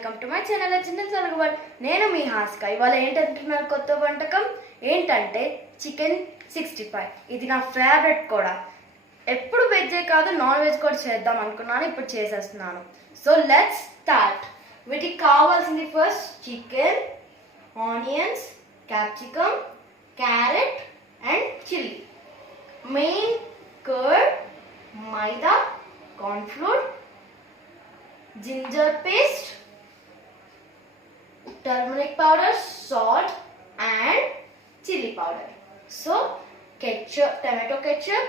Welcome to my channel H&L Telegu. నేను మీ హాస్క. ఇవాళ ఏంటంటున్నారు కొత్త వంటకం ఏంటంటే చికెన్ 65. ఇది నా ఫేవరెట్ కూడా. ఎప్పుడు వెజ్జే కాదు నాన్ వెజ్ కూడా చేద్దాం అనుకున్నాను, ఇప్పుడు చేసేస్తున్నాను. So let's start. వీటికి కావాల్సింది first chicken, onions, capsicum, carrot and chilli. Main curd, maida, cornflour, ginger paste, turmeric powder, salt and chili powder. So ketchup, tomato ketchup,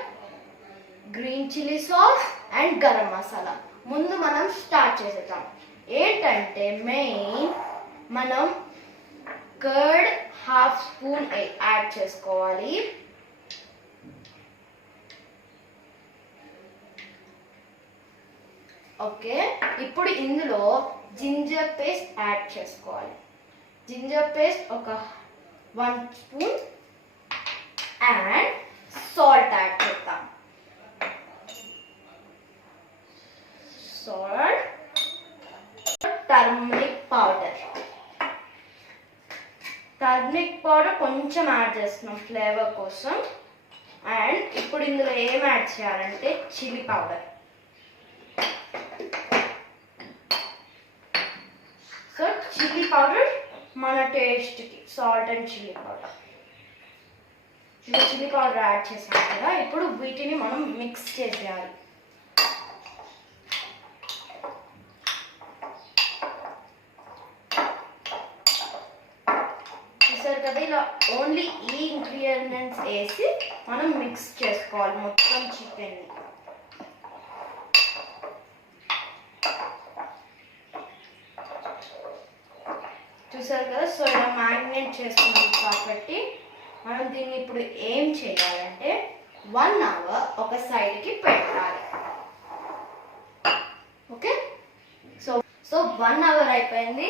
green chili sauce and garam masala. ముందు మనం start చేసేద్దాం. ఏంటంటే main మనం curd half spoon add చేసుకోవాలి. Okay, ఇప్పుడు ఇందులో ginger paste add చేసుకోవాలి. Ginger paste ఒక 1 స్పూన్ అండ్ సాల్ట్ యాడ్ చేద్దాం. సాల్ట్, టర్మరిక్ పౌడర్ కొంచెం యాడ్ చేస్తున్నాం ఫ్లేవర్ కోసం. అండ్ ఇప్పుడు ఇందులో ఏం యాడ్ చేయాలంటే chilli powder. So chilli powder మన టేస్ట్కి, salt and chilli powder. Chilli powder add చేసాం కదా, ఇప్పుడు వీటిని మనం మిక్స్ చేసేయాలి. చూసారు కదా, ఇలా ఓన్లీ ఈ ఇంగ్రీడియంట్స్ వేసి మనం మిక్స్ చేసుకోవాలి మొత్తం చికెన్ని. చూసారు కదా, సో ఇలా మ్యారినేట్ చేసుకున్నాం కాబట్టి మనం దీన్ని ఇప్పుడు ఏం చేయాలంటే 1 అవర్ ఒక సైడ్కి పెట్టాలి. ఓకే, సో 1 అవర్ అయిపోయింది.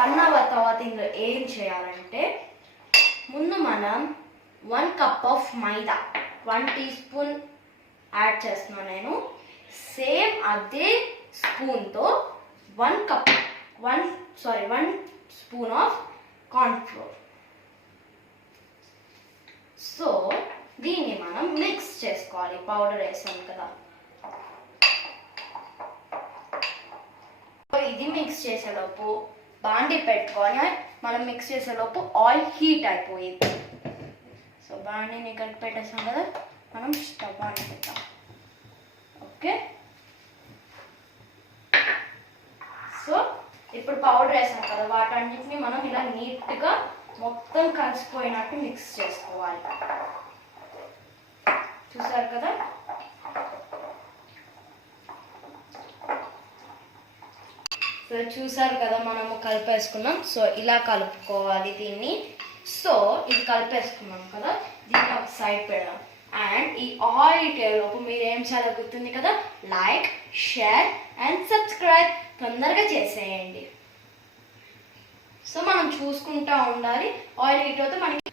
1 అవర్ తర్వాత ఇందులో ఏం చేయాలంటే ముందు మనం 1 cup of maida, 1 teaspoon add చేస్తున్నాను నేను. సేమ్ అదే స్పూన్తో 1 స్పూన్ ఆఫ్ కార్న్ఫ్లోర్. సో దీన్ని మనం మిక్స్ చేసుకోవాలి. పౌడర్ వేసాం కదా, ఇది మిక్స్ చేసేలోపు బాండి పెట్టుకొని మనం మిక్స్ చేసేలోపు ఆయిల్ హీట్ అయిపోయింది. సో బాండిని ఇక్కడికి పెట్టేసాం కదా, మనం స్టవ్ ఆన్ పెట్టాం. ఓకే, సో ఇప్పుడు పౌడర్ వేసాం కదా, వాటన్నిటిని మనం ఇలా నీట్గా మొత్తం కలిసిపోయినట్టు మిక్స్ చేసుకోవాలి. చూసారు కదా, సో చూసారు కదా మనము కలిపేసుకున్నాం. సో ఇలా కలుపుకోవాలి దీన్ని. సో ఇది కలిపేసుకున్నాం కదా, దీన్ని ఒక సైడ్ పెడదాం. అండ్ ఈ ఆయిల్ టేలోపు మీరు ఏం చేయాలో గుర్తుంది కదా, లైక్, షేర్ అండ్ సబ్స్క్రైబ్ తొందరగా చేసేయండి. సో మనం చూసుకుంటూ ఉండాలి ఆయిల్ హీట్ అవుతే మనకి.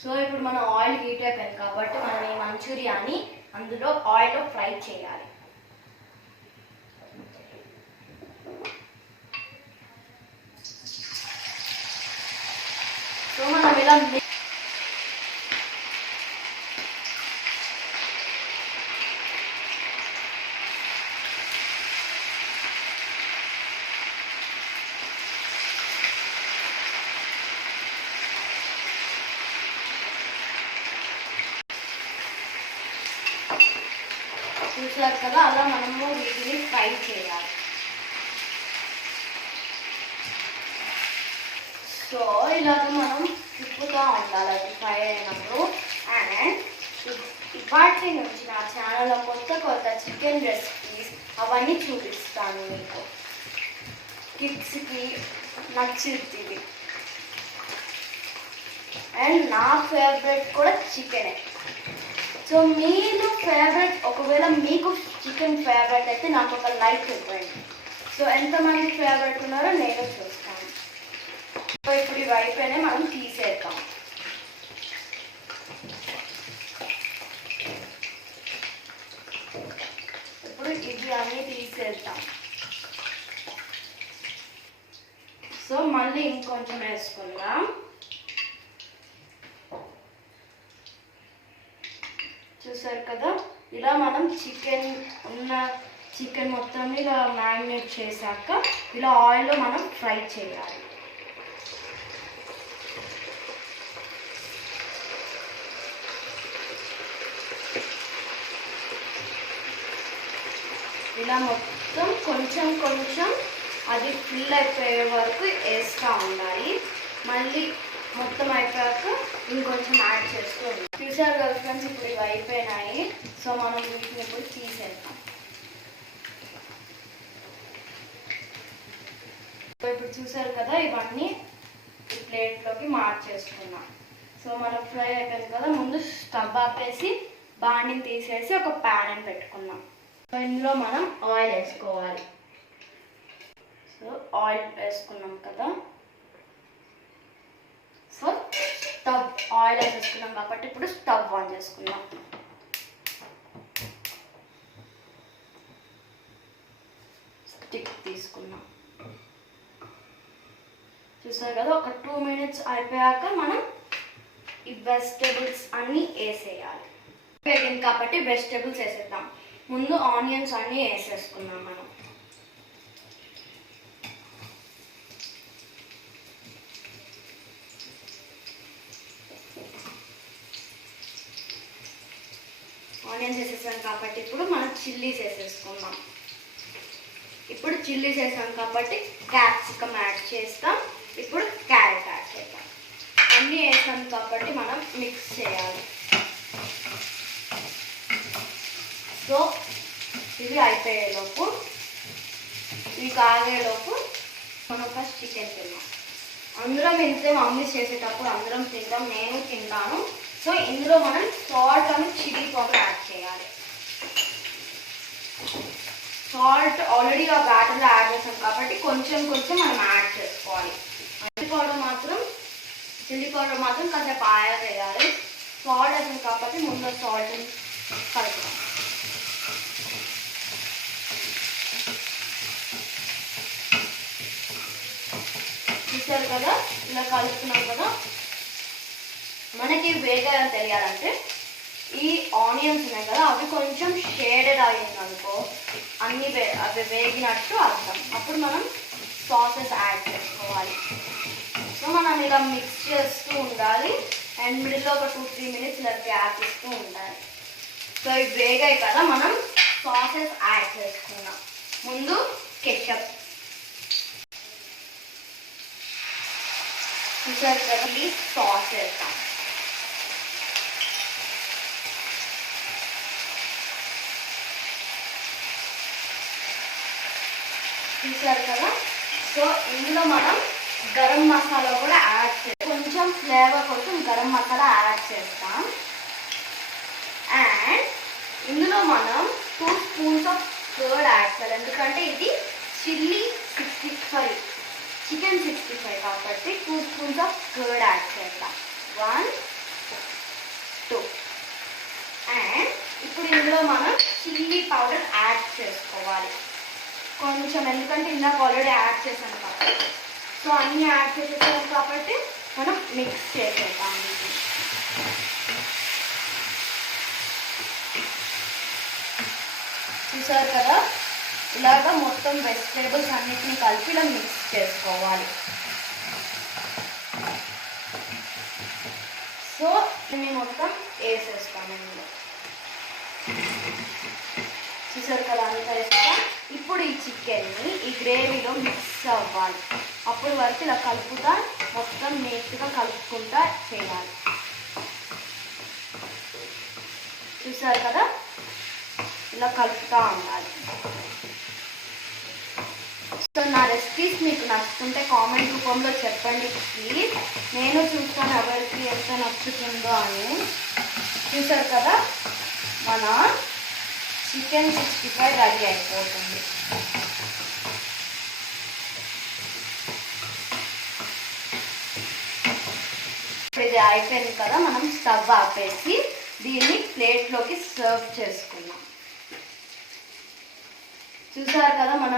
సో ఇప్పుడు మన ఆయిల్ హీట్ అయిపోయింది కాబట్టి మనం ఈ మంచూరియాని అందులో ఆయిల్లో ఫ్రై చేయాలి. సో మనం ఇలా చూసారు కదా, అలా మనము వీటిని ఫ్రై చేయాలి. సో ఇలాగ మనం తిప్పుతూ ఉండాలి అది ఫ్రై అయినప్పుడు. అండ్ ఇవాటి నుంచి నా ఛానల్లో కొత్త చికెన్ రెసిపీస్ అవన్నీ చూపిస్తాను మీకు. కిడ్స్కి నచ్చింది. అండ్ నా ఫేవరెట్ కూడా చికెనే. సో మీరు ఫేవరెట్, ఒకవేళ మీకు చికెన్ ఫేవరెట్ అయితే నాకు ఒక లైక్ ఇవ్వండి. సో ఎంతమంది ఫేవరెట్ ఉన్నారో నేను చూస్తాను. సో ఇప్పుడు ఇవి అయిపోయినాయి, మనం తీసేద్దాం. ఇప్పుడు ఇది అన్నీ తీసేద్దాం. సో మళ్ళీ ఇంకొంచెం వేసుకుందాం. చూసారు కదా, ఇలా మనం చికెన్ మొత్తం ఇలా మ్యారినేట్ చేశాక ఇలా ఆయిల్లో మనం ఫ్రై చేయాలి. ఇలా మొత్తం కొంచెం కొంచెం అది ఫిల్ అయిపోయే వరకు వేస్తూ ఉండాలి. మళ్ళీ మొత్తం అయిపోయాక ఇంకొంచెం యాడ్ చేస్తూ ఉండాలి. చూసారు కదా ఫ్రెండ్స్, ఇప్పుడు ఇవి అయిపోయినాయి. సో మనం వీటిని ఇప్పుడు తీసేద్దాం. ఇప్పుడు చూసారు కదా, ఇవన్నీ ఈ ప్లేట్లోకి మార్చేసుకున్నాం. సో మనం ఫ్రై అయిపోయింది కదా, ముందు స్టవ్ ఆపేసి బాండిని తీసేసి ఒక ప్యాన్ పెట్టుకున్నాం. సో ఇందులో మనం ఆయిల్ వేసుకోవాలి. సో ఆయిల్ వేసుకున్నాం కదా, సో స్టవ్ ఆయిల్ వేసేసుకున్నాం కాబట్టి ఇప్పుడు స్టవ్ ఆన్ చేసుకున్నాం. స్టిక్ తీసుకున్నాం. చూసారు కదా, ఒక 2 minutes అయిపోయాక మనం ఈ వెజిటేబుల్స్ అన్నీ వేసేయాలి. వేగింది కాబట్టి వెజిటేబుల్స్ వేసేద్దాం. ముందు ఆనియన్స్ అన్నీ వేసేసుకున్నాం మనం. ఆనియన్స్ వేసేసాం కాబట్టి ఇప్పుడు మనం చిల్లీస్ వేసేసుకుందాం. ఇప్పుడు చిల్లీస్ వేసాం కాబట్టి క్యాప్సికమ్ యాడ్ చేస్తాం. ఇప్పుడు క్యారెట్ యాడ్ చేద్దాం. అన్నీ వేసాం కాబట్టి మనం మిక్స్ చేయాలి. సో ఇవి అయిపోయేలోపు, ఇవి కాగేలోపు మనం ఫస్ట్ చికెన్ తిన్నాం. అందరం ఇంతే మమ్మీ చేసేటప్పుడు అందరం తింటాం, నేను తింటాను. సో ఇందులో మనం సాల్ట్ అని చిల్లీ పౌడర్ యాడ్ చేయాలి. సాల్ట్ ఆల్రెడీ ఆ బ్యాటర్లో యాడ్ చేసాం కాబట్టి కొంచెం కొంచెం మనం యాడ్ చేసుకోవాలి. చిల్లీ పౌడర్ మాత్రం కాసేపు ఆయాలు వేయాలి. సాల్ట్ వేసాం కాబట్టి ముందు సాల్ట్ కలుపుతాం. చూసారు కదా, ఇలా కలుపుతున్నాం కదా. మనకి వేగాయని తెలియాలంటే ఈ ఆనియన్స్ ఉన్నాయి కదా, అవి కొంచెం షేడెడ్ అయ్యింది అనుకో, అవి వేగినట్టు అర్థం. అప్పుడు మనం సాసెస్ యాడ్ చేసుకోవాలి. సో మనం ఇలా మిక్స్ చేస్తూ ఉండాలి. అండ్ మిడిల్లో ఒక 2-3 minutes ఇలా గ్యాప్ ఇస్తూ ఉండాలి. సో ఇవి వేగాయి కదా, మనం సాసెస్ యాడ్ చేసుకున్నాం. ముందు కెచప్, చూసారు కదా, ఈ సాస్ వేస్తాం. చూసారు కదా. సో ఇందులో మనం గరం మసాలా కూడా యాడ్ చేస్తాం. కొంచెం ఫ్లేవర్ కోసం గరం మసాలా యాడ్ చేస్తాం. అండ్ ఇందులో మనం 2 spoons ఆఫ్ కర్డ్ యాడ్ చేయాలి. ఎందుకంటే ఇది చికెన్ 65 కాబట్టి 2 spoons ఆఫ్ కర్డ్ యాడ్ చేద్దాం. 1, 2. అండ్ ఇప్పుడు ఇందులో మనం చిల్లీ పౌడర్ యాడ్ చేసుకోవాలి కొంచెం, ఎందుకంటే ఇందాక ఆల్రెడీ యాడ్ చేసాం కాబట్టి. సో అన్నీ యాడ్ చేసేసాం కాబట్టి మనం మిక్స్ చేసేద్దాం. చూసారు కదా, ఇలాగా మొత్తం వెజిటేబుల్స్ అన్నిటిని కలిపి ఇలా మిక్స్ చేసుకోవాలి. సో దీన్ని మొత్తం వేసేస్తాం ఇందులో. చూసారు కదా, అంతా వేస్తాం. ఇప్పుడు ఈ చికెన్ని ఈ గ్రేవీలో మిక్స్ అవ్వాలి. అప్పుడు వరకు ఇలా కలుపుతా, మొత్తం నీట్గా కలుపుకుంటా చేయాలి. చూసారు కదా, ఇలా కలుపుతూ ఉండాలి. సో నా రెసిపీస్ మీకు నచ్చుతుంటే కామెంట్ రూపంలో చెప్పండి ప్లీజ్. నేను చూస్తాను ఎవరికి ఎంత నచ్చుతుందో అని. చూసారు కదా, మన చికెన్ 65 రెడీ అయిపోతుంది. ఇది అయిపోయింది కదా, మనం స్టవ్ ఆపేసి దీన్ని ప్లేట్లోకి సర్వ్ చేసుకున్నాం. చూసారు కదా, మన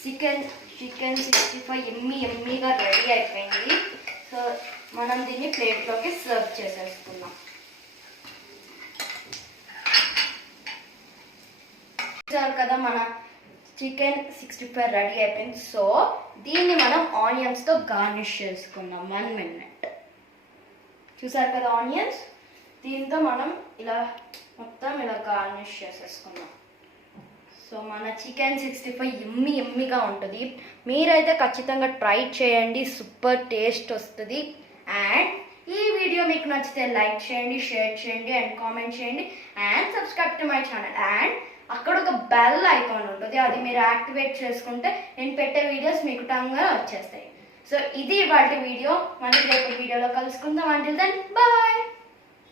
చికెన్ చికెన్ 65 ఎమ్మీగా రెడీ అయిపోయింది. సో మనం దీన్ని ప్లేట్లోకి సర్వ్ చేసేసుకుందాం. చూసారు కదా మన చికెన్ 65 రెడీ అయిపోయింది. సో దీన్ని మనం ఆనియన్స్తో గార్నిష్ చేసుకుందాం. 1 minute. చూసారు కదా ఆనియన్స్, దీంతో మనం ఇలా మొత్తం ఇలా గార్నిష్ చేసేసుకుందాం. సో మన చికెన్ 65 ఎమ్మీగా ఉంటుంది. మీరైతే ఖచ్చితంగా ట్రై చేయండి, సూపర్ టేస్ట్ వస్తుంది. అండ్ ఈ వీడియో మీకు నచ్చితే లైక్ చేయండి, షేర్ చేయండి అండ్ కామెంట్ చేయండి and subscribe to my channel. And అక్కడ ఒక బెల్ ఐకాన్ ఉంటుంది, అది మీరు యాక్టివేట్ చేసుకుంటే నేను పెట్టే వీడియోస్ మీకు టంగా వచ్చేస్తాయి. సో ఇది ఇవాళ వీడియో. మళ్ళీ రేపు వీడియోలో కలుసుకుందాం. Until then bye.